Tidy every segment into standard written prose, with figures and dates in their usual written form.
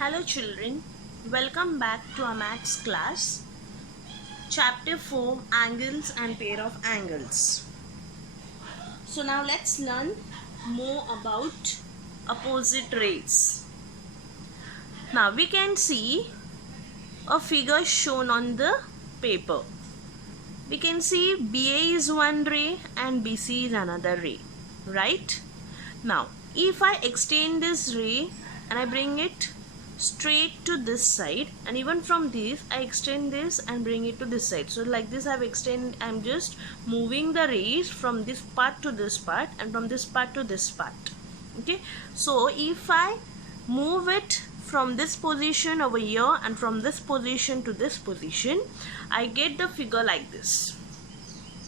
Hello children, welcome back to our maths class. Chapter 4, Angles and Pair of Angles. So now let's learn more about opposite rays. Now we can see a figure shown on the paper. We can see BA is one ray and BC is another ray, right? Now if I extend this ray and I bring it straight to this side, and even from this I extend this and bring it to this side, so like this I'm just moving the rays from this part to this part and from this part to this part. Okay, so if I move it from this position over here and from this position to this position, I get the figure like this.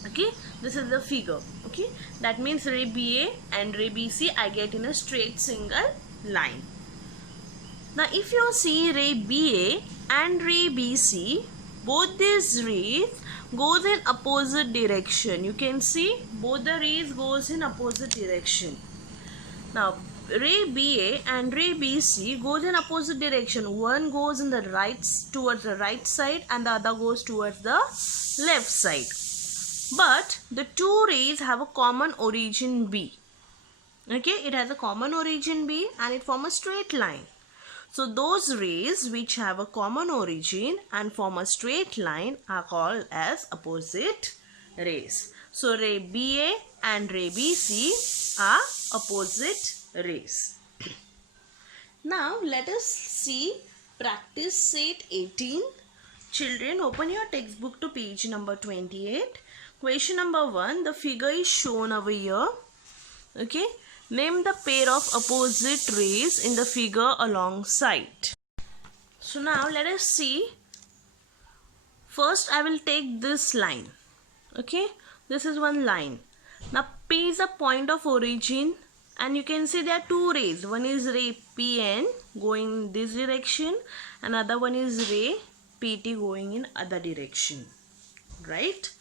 Okay, this is the figure. Okay, that means ray BA and ray BC I get in a straight single line. Now if you see ray BA and ray BC, both these rays goes in opposite direction. You can see both the rays goes in opposite direction. Now ray BA and ray BC goes in opposite direction. One goes in the towards the right side and the other goes towards the left side. But the two rays have a common origin B. Okay, it has a common origin B and it forms a straight line. So those rays which have a common origin and form a straight line are called as opposite rays. So ray BA and ray BC are opposite rays. Now let us see practice set 18. Children, open your textbook to page number 28. Question number 1. The figure is shown over here. Okay. Name the pair of opposite rays in the figure alongside. So now let us see. First I will take this line. Okay, this is one line. Now P is a point of origin and you can see there are two rays. One is ray PN going in this direction, another one is ray PT going in other direction. Right?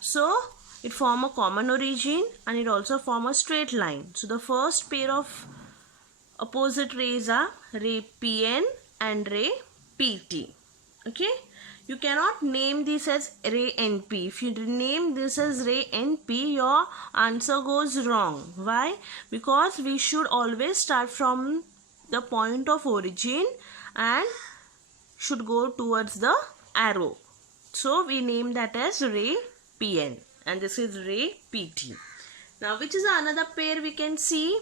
So it form a common origin and it also form a straight line. So the first pair of opposite rays are ray PN and ray PT. Okay, you cannot name this as ray NP. If you name this as ray NP, your answer goes wrong. Why? Because we should always start from the point of origin and should go towards the arrow. So we name that as ray PN. And this is ray PT. Now which is another pair we can see?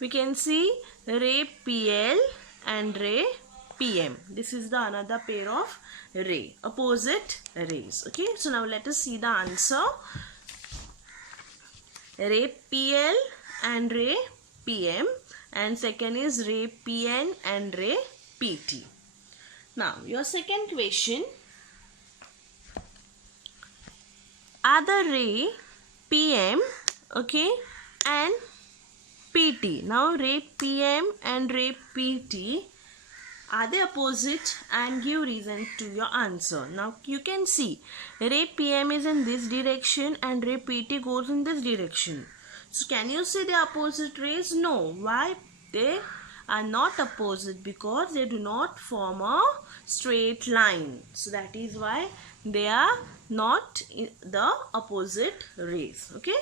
We can see ray PL and ray PM. This is the another pair of ray, opposite rays. Okay, so now let us see the answer. Ray PL and ray PM, and second is ray PN and ray PT. Now your second question. Are the ray PM, okay, and PT. Now ray PM and ray PT, are they opposite? And give reason to your answer. Now you can see ray PM is in this direction and ray PT goes in this direction. So can you say they are opposite rays? No. Why? They are not opposite because they do not form a straight line. So that is why they are not the opposite rays. Okay,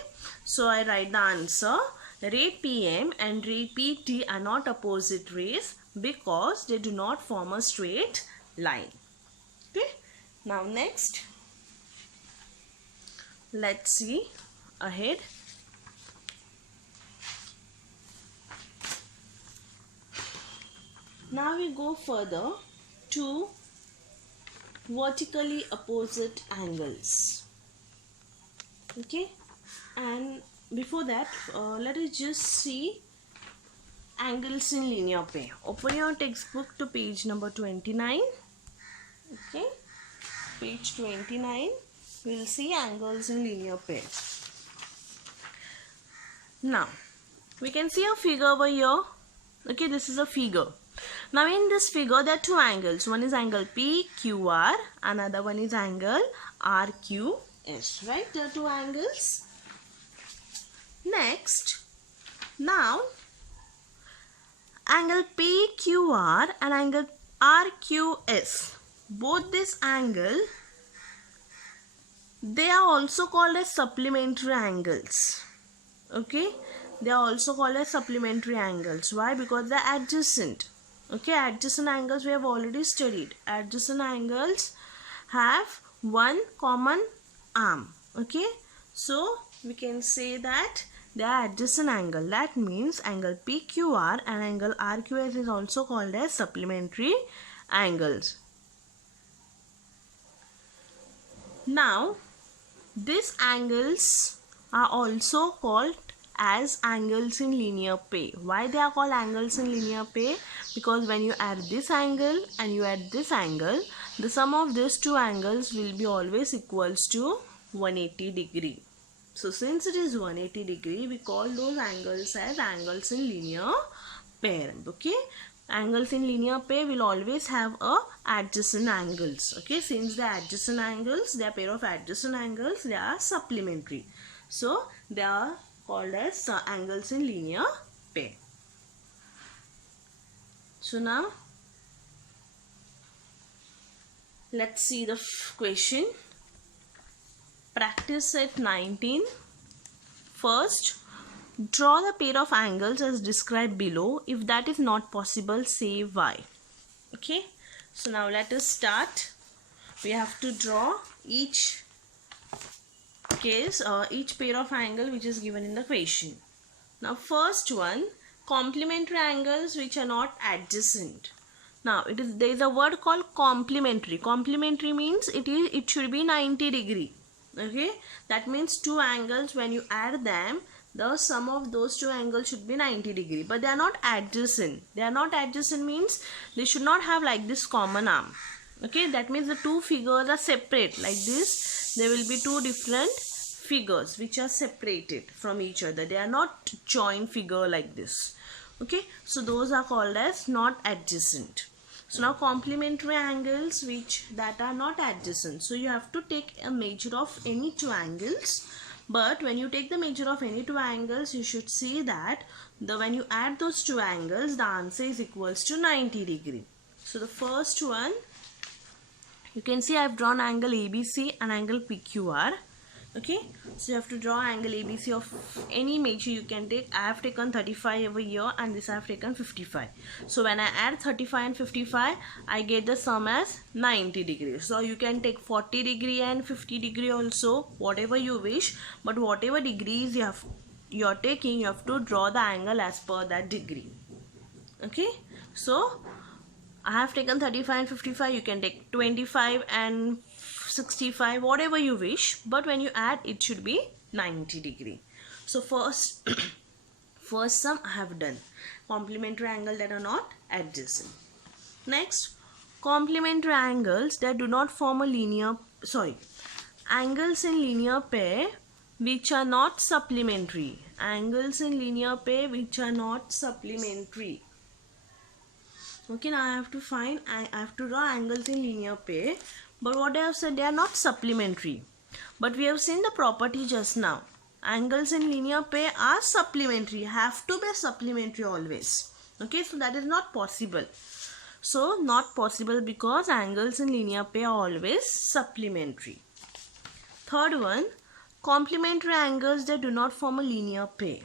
so I write the answer. Ray PM and ray PT are not opposite rays because they do not form a straight line. Okay, now next let's see ahead. Now we go further to vertically opposite angles. Okay, and before that let us just see angles in linear pair. Open your textbook to page number 29. Okay, page 29. We will see angles in linear pair. Now we can see a figure over here. Okay, this is a figure. Now in this figure there are two angles. One is angle PQR, another one is angle RQS. Right? There are two angles. Next, now angle PQR and angle RQS. Both this angle, they are also called as supplementary angles. Okay, they are also called as supplementary angles. Why? Because they are adjacent. Okay, adjacent angles we have already studied. Adjacent angles have one common arm. Okay, so we can say that they are adjacent angle. That means angle PQR and angle RQS is also called as supplementary angles. Now, these angles are also called as angles in linear pair. Why they are called angles in linear pair? Because when you add this angle and you add this angle, the sum of these two angles will be always equals to 180 degree. So since it is 180 degree, we call those angles as angles in linear pair. Okay, angles in linear pair will always have a adjacent angles. Okay, since they are adjacent angles, they are pair of adjacent angles, they are supplementary. So they are called as angles in linear pair. So now let's see the question. Practice set 19. First, draw the pair of angles as described below. If that is not possible, say why. Okay, so now let us start. We have to draw each case, each pair of angle which is given in the question. Now first one, complementary angles which are not adjacent. Now there is a word called complementary. Complementary means it should be 90 degree. Okay, that means two angles, when you add them, the sum of those two angles should be 90 degree, but they are not adjacent. They are not adjacent means they should not have like this common arm. Okay, that means the two figures are separate like this. There will be two different figures which are separated from each other. They are not joint figure like this. Okay, so those are called as not adjacent. So now complementary angles that are not adjacent. So you have to take a measure of any two angles. But when you take the measure of any two angles, you should see that when you add those two angles, the answer is equals to 90 degree. So the first one, you can see I have drawn angle ABC and angle PQR. Okay, so you have to draw angle ABC of any measure you can take. I have taken 35 over here and this I have taken 55. So when I add 35 and 55, I get the sum as 90 degrees. So you can take 40 degree and 50 degree also, whatever you wish. But whatever degrees you are taking, you have to draw the angle as per that degree. Okay, so I have taken 35 and 55. You can take 25 and 65, whatever you wish, but when you add, it should be 90 degree. So first sum I have done. Complementary angle that are not adjacent. Next, complementary angles that do not form a angles in linear pair which are not supplementary. Angles in linear pair which are not supplementary. Okay, now I have to draw angles in linear pair. But what I have said, they are not supplementary. But we have seen the property just now. Angles in linear pair are supplementary. Have to be supplementary always. Okay, so that is not possible. So not possible because angles in linear pair are always supplementary. Third one, complementary angles that do not form a linear pair.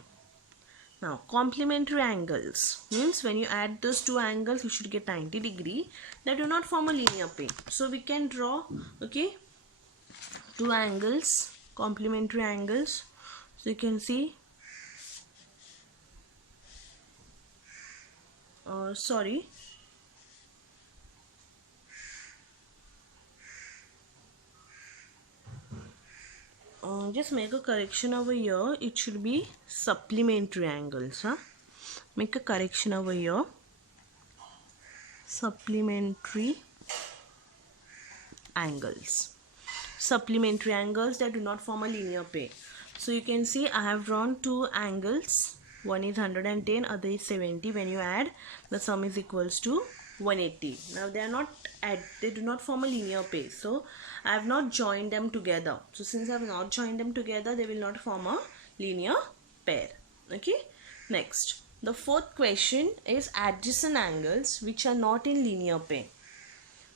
Now, complementary angles means when you add those two angles, you should get 90 degree. They do not form a linear pair. So we can draw, okay, two angles, complementary angles. So you can see, just make a correction over here. It should be supplementary angles. Make a correction over here. Supplementary angles. Supplementary angles that do not form a linear pair. So you can see I have drawn two angles. One is 110, other is 70. When you add, the sum is equals to 180. Now they do not form a linear pair. So I have not joined them together. So since I have not joined them together, they will not form a linear pair. Okay. Next, The fourth question is adjacent angles which are not in linear pair.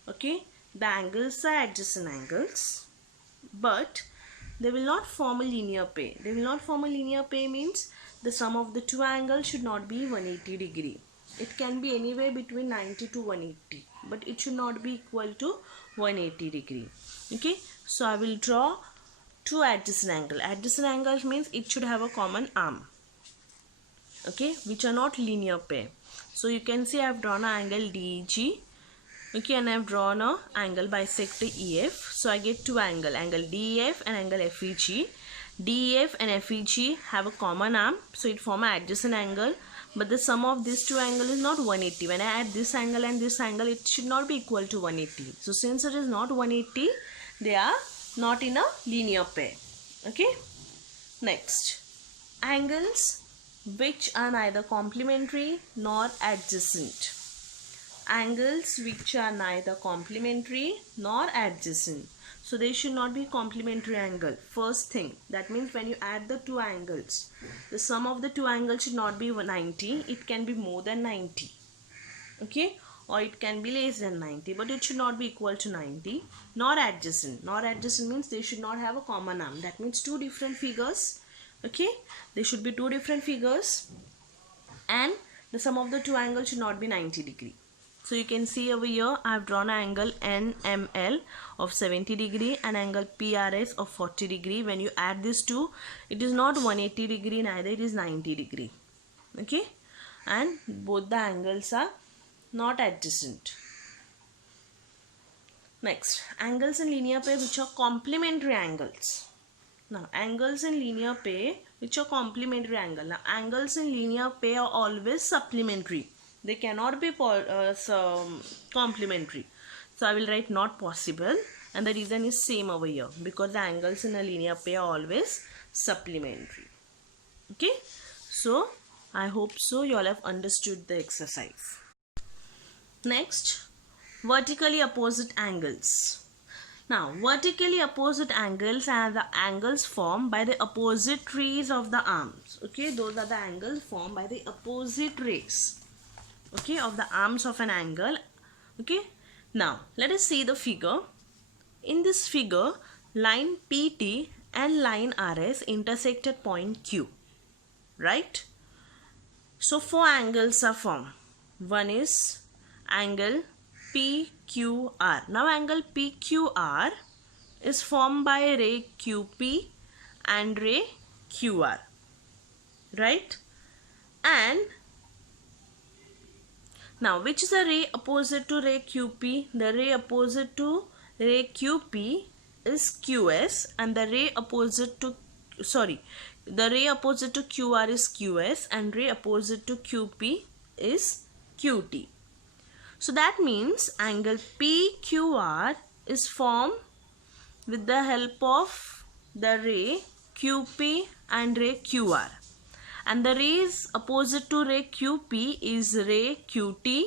Okay, the angles are adjacent angles, but they will not form a linear pair. They will not form a linear pair means the sum of the two angles should not be 180 degree. It can be anywhere between 90 to 180, but it should not be equal to 180 degree. Okay, so I will draw two adjacent angles. Adjacent angles means it should have a common arm. Okay, which are not linear pair. So you can see I have drawn an angle DEG. Okay, and I have drawn a angle bisector EF. So I get two angles, angle DEF and angle FEG. DEF and FEG have a common arm, so it form an adjacent angle. But the sum of these two angles is not 180. When I add this angle and this angle, it should not be equal to 180. So since it is not 180, they are not in a linear pair. Okay. Next, angles which are neither complementary nor adjacent. Angles which are neither complementary nor adjacent. So they should not be complementary angle. First thing, that means when you add the two angles, the sum of the two angles should not be 90. It can be more than 90. Okay, or it can be less than 90, but it should not be equal to 90. Nor adjacent. Nor adjacent means they should not have a common arm. That means two different figures. Okay, they should be two different figures, and the sum of the two angles should not be 90 degree. So you can see over here I have drawn an angle NML of 70 degree and angle PRS of 40 degree. When you add these two, it is not 180 degree, neither it is 90 degree. Okay, and both the angles are not adjacent. Next, angles in linear pair which are complementary angles. Now, angles in linear pair which are complementary angle. Now, angles in linear pair are always supplementary. They cannot be complementary. So, I will write not possible, and the reason is same over here because the angles in a linear pair are always supplementary. Okay. So, I hope so you all have understood the exercise. Next, vertically opposite angles. Now, vertically opposite angles are the angles formed by the opposite rays of the arms. Okay, those are the angles formed by the opposite rays. Okay, of the arms of an angle. Okay, now let us see the figure. In this figure, line PT and line RS intersect at point Q. Right? So, four angles are formed. One is angle PQR. Now angle PQR is formed by ray QP and ray QR. Right? And now which is the ray opposite to ray QP? The ray opposite to ray QP is QS, and the ray opposite to QR is QS, and ray opposite to QP is QT. So that means angle PQR is formed with the help of the ray QP and ray QR. And the rays opposite to ray QP is ray QT,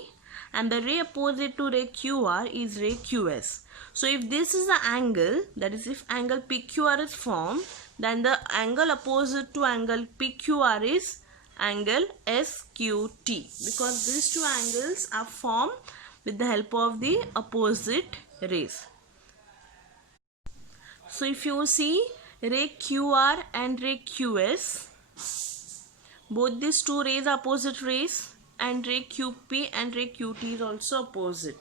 and the ray opposite to ray QR is ray QS. So if this is the angle, that is if angle PQR is formed, then the angle opposite to angle PQR is angle SQT, because these two angles are formed with the help of the opposite rays. So if you see ray QR and ray QS, both these two rays are opposite rays, and ray QP and ray QT is also opposite.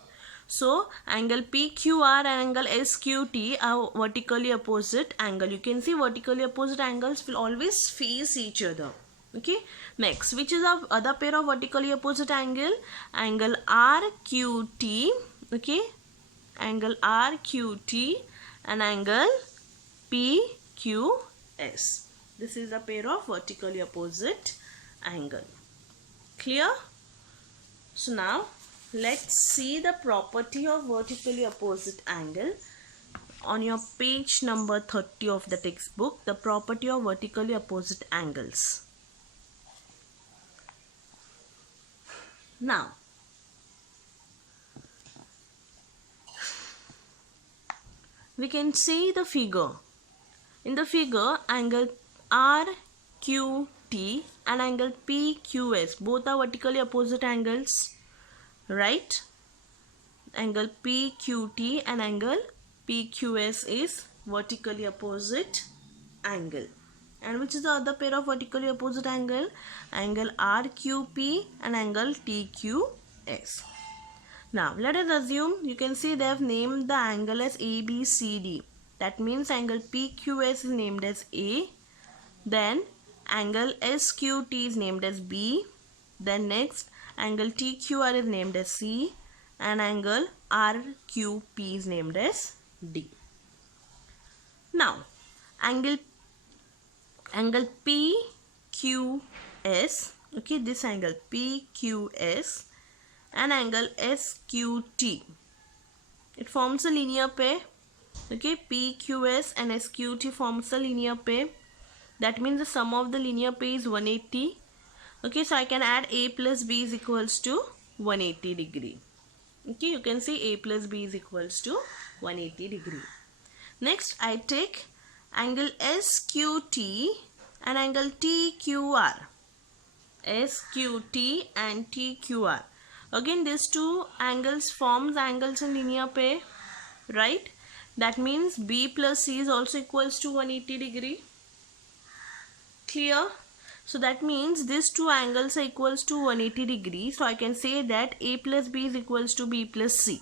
So angle PQR and angle SQT are vertically opposite angle. You can see vertically opposite angles will always face each other. Okay, next, which is the other pair of vertically opposite angle? Angle RQT. Okay, angle RQT and angle PQS. This is a pair of vertically opposite angle. Clear? So now let's see the property of vertically opposite angle. On your page number 30 of the textbook, the property of vertically opposite angles. Now, we can see the figure. In the figure, angle RQT PQT and angle PQS. Both are vertically opposite angles, right? Angle PQT and angle PQS is vertically opposite angle. And which is the other pair of vertically opposite angle? Angle RQP and angle TQS. Now let us assume, you can see they have named the angle as ABCD. That means angle PQS is named as A. Then angle SQT is named as B. Then next angle TQR is named as C. And angle RQP is named as D. Now angle PQS, okay, this angle PQS and angle SQT, it forms a linear pair. Okay, PQS and SQT forms a linear pair. That means the sum of the linear pair is 180. Okay, so I can add A plus B is equals to 180 degree. Okay, you can see A plus B is equals to 180 degree. Next, I take angle SQT and angle TQR. SQT and TQR. Again, these two angles forms angles in linear pair, right? That means B plus C is also equals to 180 degree. Clear? So that means these two angles are equals to 180 degree. So I can say that A plus B is equals to B plus C.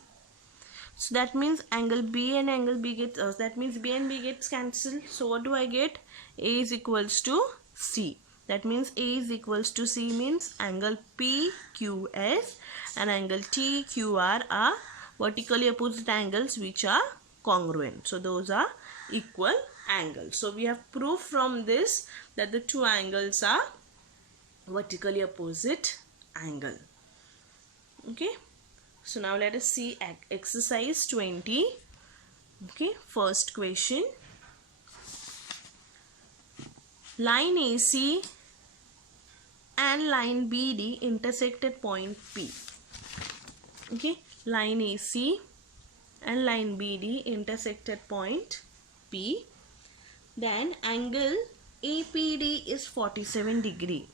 So that means angle B and angle B gets, that means B and B gets cancelled. So what do I get? A is equals to C. That means A is equals to C means angle PQS and angle TQR are vertically opposite angles which are congruent. So those are equal angles. So we have proof from this that the two angles are vertically opposite angle. Okay. So now let us see exercise 20. Okay, first question. Line AC and line BD intersect at point P. Okay, line AC and line BD intersect at point P. Then angle APD is 47 degree.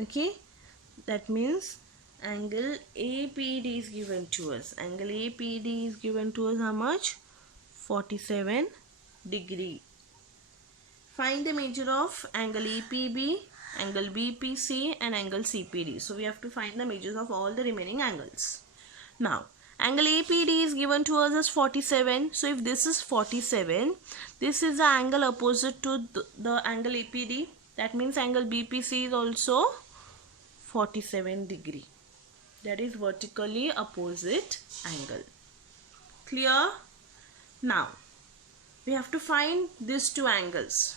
Okay, that means angle APD is given to us. Angle APD is given to us how much? 47 degree. Find the measure of angle APB, angle BPC and angle CPD. So we have to find the measures of all the remaining angles. Now angle APD is given to us as 47. So if this is 47, this is the angle opposite to the angle APD. That means angle BPC is also 47 degree. That is vertically opposite angle. Clear? Now we have to find these two angles.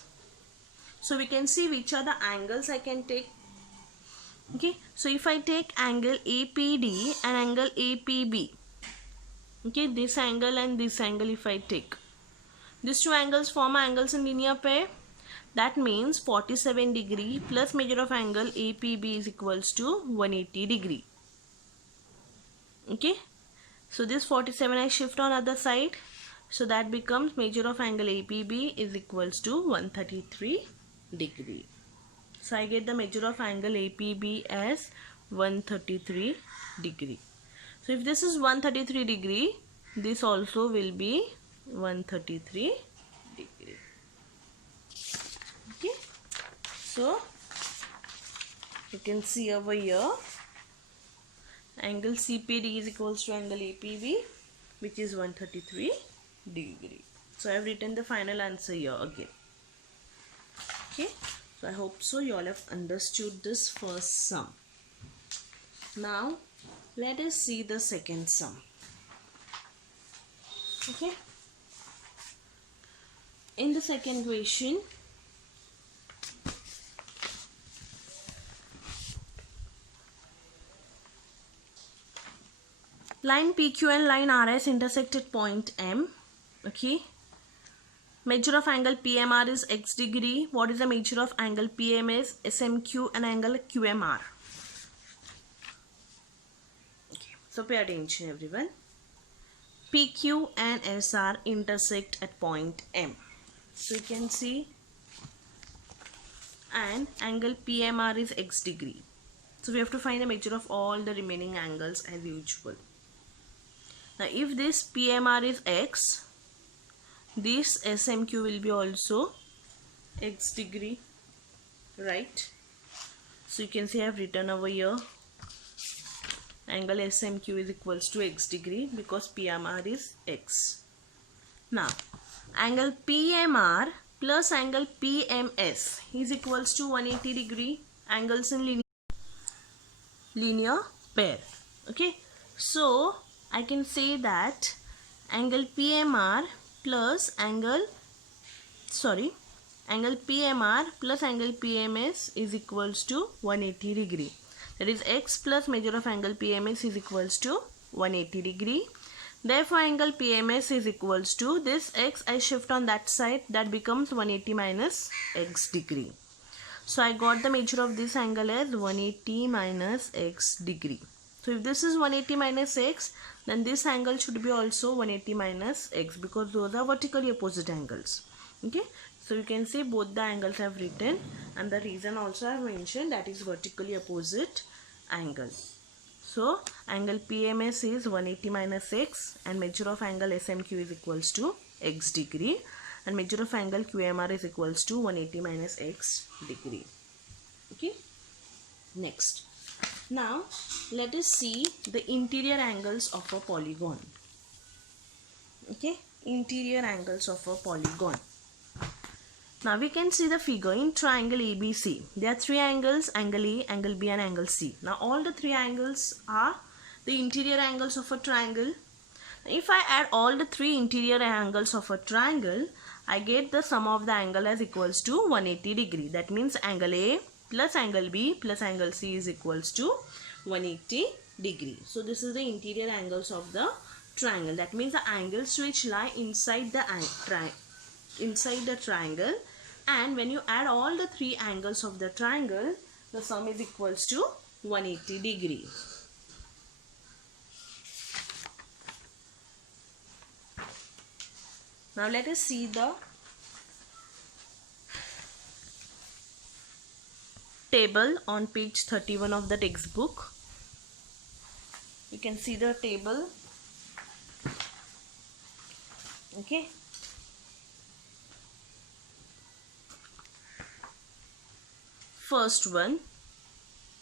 So we can see which are the angles I can take. Okay, so if I take angle APD and angle APB, okay, this angle and this angle, if I take these two angles form angles in linear pair. That means 47 degree plus measure of angle APB is equals to 180 degree. Okay, so this 47 I shift on other side, so that becomes measure of angle APB is equals to 133 degree. So I get the measure of angle APB as 133 degree. So if this is 133 degree, this also will be 133 degree. Okay, so you can see over here angle CPD is equals to angle APB, which is 133 degree. So I have written the final answer here again. Okay, so I hope so you all have understood this first sum. Now let us see the second sum. Okay, in the second question, line PQ and line RS intersect at point M. Okay, measure of angle PMR is x degree. What is the measure of angle PMS, SMQ and angle QMR? Okay, so pay attention everyone. PQ and SR intersect at point M. So you can see and angle PMR is x degree. So we have to find the measure of all the remaining angles as usual. Now if this PMR is x, this SMQ will be also x degree, right? So you can see I have written over here angle SMQ is equals to x degree because PMR is x. Now angle PMR plus angle PMS is equals to 180 degree angles in linear pair. Okay, so I can say that angle PMR plus angle PMS is equals to 180 degree. That is x plus measure of angle PMS is equals to 180 degree. Therefore angle PMS is equals to this x I shift on that side, that becomes 180 minus x degree. So I got the measure of this angle as 180 minus x degree. So if this is 180 minus x, then this angle should be also 180 minus x because those are vertically opposite angles. Okay, so you can see both the angles I have written, and the reason also I have mentioned, that is vertically opposite angle. So angle PMS is 180 minus x and measure of angle SMQ is equals to x degree, and measure of angle QMR is equals to 180 minus x degree. Okay, next. Now let us see the interior angles of a polygon. Okay, interior angles of a polygon. Now we can see the figure in triangle ABC. There are three angles, angle A, angle B and angle C. Now all the three angles are the interior angles of a triangle. If I add all the three interior angles of a triangle, I get the sum of the angle as equals to 180 degree. That means angle A plus angle B plus angle C is equals to 180 degree. So this is the interior angles of the triangle. That means the angles which lie inside the triangle, and when you add all the three angles of the triangle, the sum is equals to 180 degree. Now let us see the table on page 31 of the textbook. You can see the table. Okay. First one,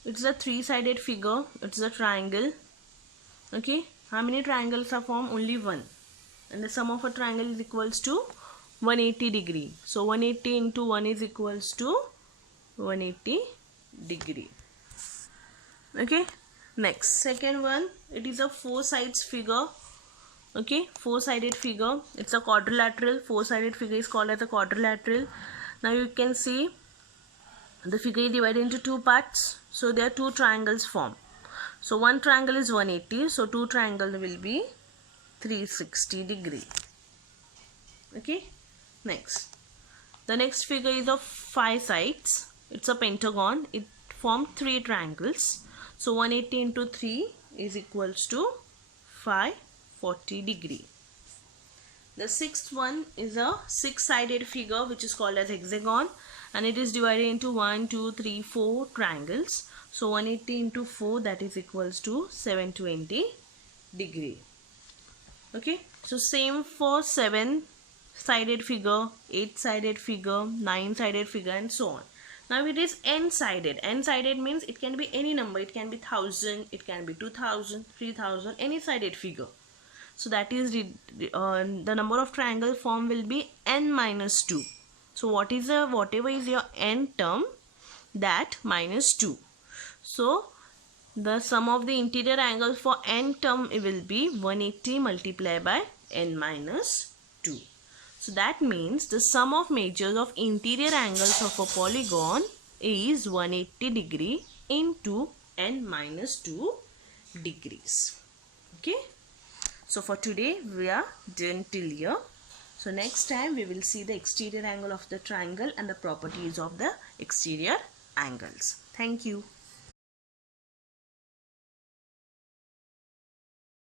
it's a three-sided figure. It's a triangle. Okay, how many triangles are formed? Only one, and the sum of a triangle is equals to 180 degree. So 180 into 1 is equals to 180 degree. Okay, next, second one, it is a four sides figure. Okay, four-sided figure. It's a quadrilateral. Four-sided figure is called as a quadrilateral. Now you can see the figure is divided into two parts. So there are two triangles formed. So one triangle is 180. So two triangles will be 360 degree. Okay. Next, the next figure is of five sides. It's a pentagon. It forms three triangles. So 180 into 3 is equals to 540 degree. The sixth one is a six-sided figure which is called as hexagon, and it is divided into 1, 2, 3, 4 triangles. So 180 into 4, that is equals to 720 degree. Okay, so same for 7-sided figure, 8-sided figure, 9-sided figure and so on. Now it is n-sided. N-sided means it can be any number. It can be 1000, it can be 2000, 3000, any sided figure. So that is the number of triangle formed will be n minus 2. So whatever is your n term, that minus 2. So the sum of the interior angles for n term will be 180 multiplied by n minus 2. So that means the sum of measures of interior angles of a polygon is 180 degree into n minus 2 degrees. Okay. So for today we are done till here. So next time we will see the exterior angle of the triangle and the properties of the exterior angles. Thank you.